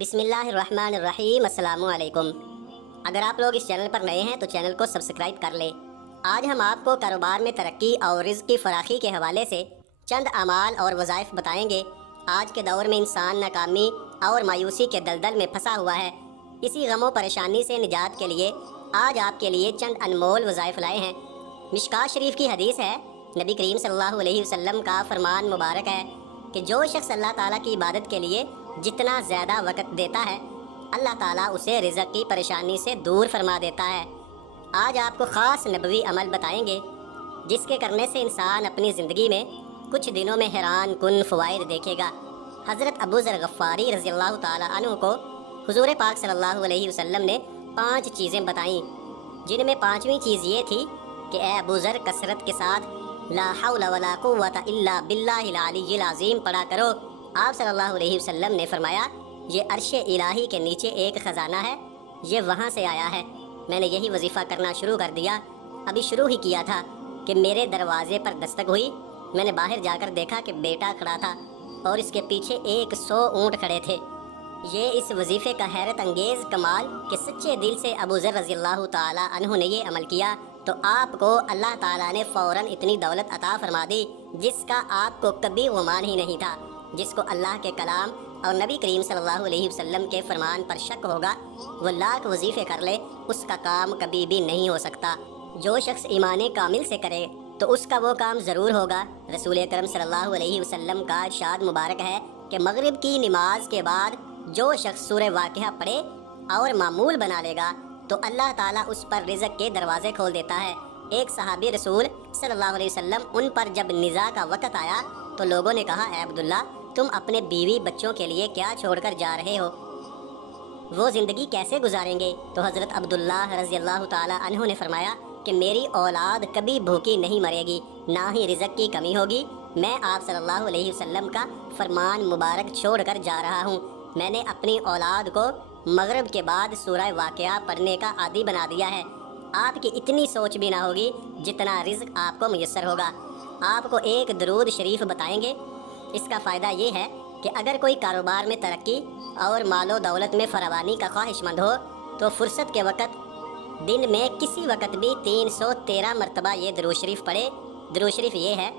بسم اللہ الرحمن الرحیم۔ السلام علیکم۔ اگر آپ لوگ اس چینل پر نئے ہیں تو چینل کو سبسکرائب کر لیں۔ آج ہم آپ کو کاروبار میں ترقی اور رزق کی فراخی کے حوالے سے چند اعمال اور وظائف بتائیں گے۔ آج کے دور میں انسان ناکامی اور مایوسی کے دلدل میں پھنسا ہوا ہے۔ اسی غم و پریشانی سے نجات کے لیے آج آپ کے لیے چند انمول وظائف لائے ہیں۔ مشکوٰۃ شریف کی حدیث ہے، نبی کریم صلی اللہ علیہ وسلم کا فرمان مبارک ہے کہ جو شخص اللہ تعالیٰ کی عبادت کے لیے جتنا زیادہ وقت دیتا ہے، اللہ تعالیٰ اسے رزق کی پریشانی سے دور فرما دیتا ہے۔ آج آپ کو خاص نبوی عمل بتائیں گے جس کے کرنے سے انسان اپنی زندگی میں کچھ دنوں میں حیران کن فوائد دیکھے گا۔ حضرت ابو ذر غفاری رضی اللہ تعالیٰ عنہ کو حضور پاک صلی اللہ علیہ وسلم نے 5 چیزیں بتائیں، جن میں 5ویں چیز یہ تھی کہ اے ابو ذر، کثرت کے ساتھ لا حول ولا قوت الا باللہ العلی العظیم پڑھا کرو۔ آپ صلی اللہ علیہ وسلم نے فرمایا، یہ عرش الہی کے نیچے ایک خزانہ ہے، یہ وہاں سے آیا ہے۔ میں نے یہی وظیفہ کرنا شروع کر دیا، ابھی شروع ہی کیا تھا کہ میرے دروازے پر دستک ہوئی۔ میں نے باہر جا کر دیکھا کہ بیٹا کھڑا تھا اور اس کے پیچھے 100 اونٹ کھڑے تھے۔ یہ اس وظیفے کا حیرت انگیز کمال کہ سچے دل سے ابو ذر رضی اللہ تعالیٰ عنہ نے یہ عمل کیا تو آپ کو اللہ تعالیٰ نے فوراً اتنی دولت عطا فرما دی جس کا آپ کو کبھی گمان ہی نہیں تھا۔ جس کو اللہ کے کلام اور نبی کریم صلی اللہ علیہ وسلم کے فرمان پر شک ہوگا، وہ لاکھ وظیفے کر لے، اس کا کام کبھی بھی نہیں ہو سکتا۔ جو شخص ایمان کامل سے کرے تو اس کا وہ کام ضرور ہوگا۔ رسول اکرم صلی اللہ علیہ وسلم کا ارشاد مبارک ہے کہ مغرب کی نماز کے بعد جو شخص سورہ واقعہ پڑھے اور معمول بنا لے گا تو اللہ تعالیٰ اس پر رزق کے دروازے کھول دیتا ہے۔ ایک صحابی رسول صلی اللہ علیہ وسلم ان پر جب نزاع کا وقت آیا تو لوگوں نے کہا، اے عبداللہ، تم اپنے بیوی بچوں کے لیے کیا چھوڑ کر جا رہے ہو؟ وہ زندگی کیسے گزاریں گے؟ تو حضرت عبداللہ رضی اللہ تعالیٰ عنہ نے فرمایا کہ میری اولاد کبھی بھوکی نہیں مرے گی، نہ ہی رزق کی کمی ہوگی۔ میں آپ صلی اللہ علیہ وسلم کا فرمان مبارک چھوڑ کر جا رہا ہوں۔ میں نے اپنی اولاد کو مغرب کے بعد سورہ واقعہ پڑھنے کا عادی بنا دیا ہے۔ آپ کی اتنی سوچ بھی نہ ہوگی جتنا رزق آپ کو میسر ہوگا۔ آپ کو ایک درود شریف بتائیں گے۔ اس کا فائدہ یہ ہے کہ اگر کوئی کاروبار میں ترقی اور مال و دولت میں فراوانی کا خواہش مند ہو تو فرصت کے وقت دن میں کسی وقت بھی 313 مرتبہ یہ درود شریف پڑھے۔ درود شریف یہ ہے،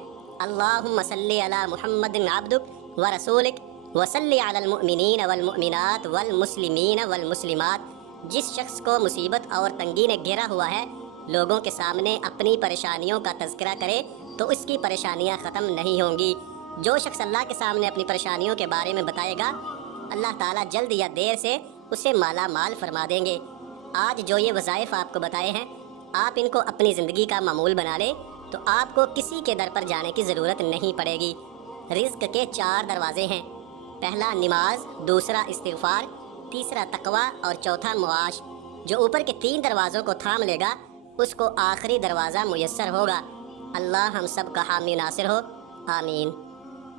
اللہم صلی علی محمد عبدک و رسولک وصلی علی المؤمنین والمؤمنات والمسلمین والمسلمات۔ جس شخص کو مصیبت اور تنگی نے گھیرا ہوا ہے، لوگوں کے سامنے اپنی پریشانیوں کا تذکرہ کرے تو اس کی پریشانیاں ختم نہیں ہوں گی۔ جو شخص اللہ کے سامنے اپنی پریشانیوں کے بارے میں بتائے گا، اللہ تعالیٰ جلد یا دیر سے اسے مالا مال فرما دیں گے۔ آج جو یہ وظائف آپ کو بتائے ہیں، آپ ان کو اپنی زندگی کا معمول بنا لیں تو آپ کو کسی کے در پر جانے کی ضرورت نہیں پڑے گی۔ رزق کے 4 دروازے ہیں، پہلا نماز، دوسرا استغفار، تیسرا تقوی اور چوتھا معاش۔ جو اوپر کے 3 دروازوں کو تھام لے گا اس کو آخری دروازہ میسر ہوگا۔ اللہ ہم سب کا حامی ناصر ہو، آمین۔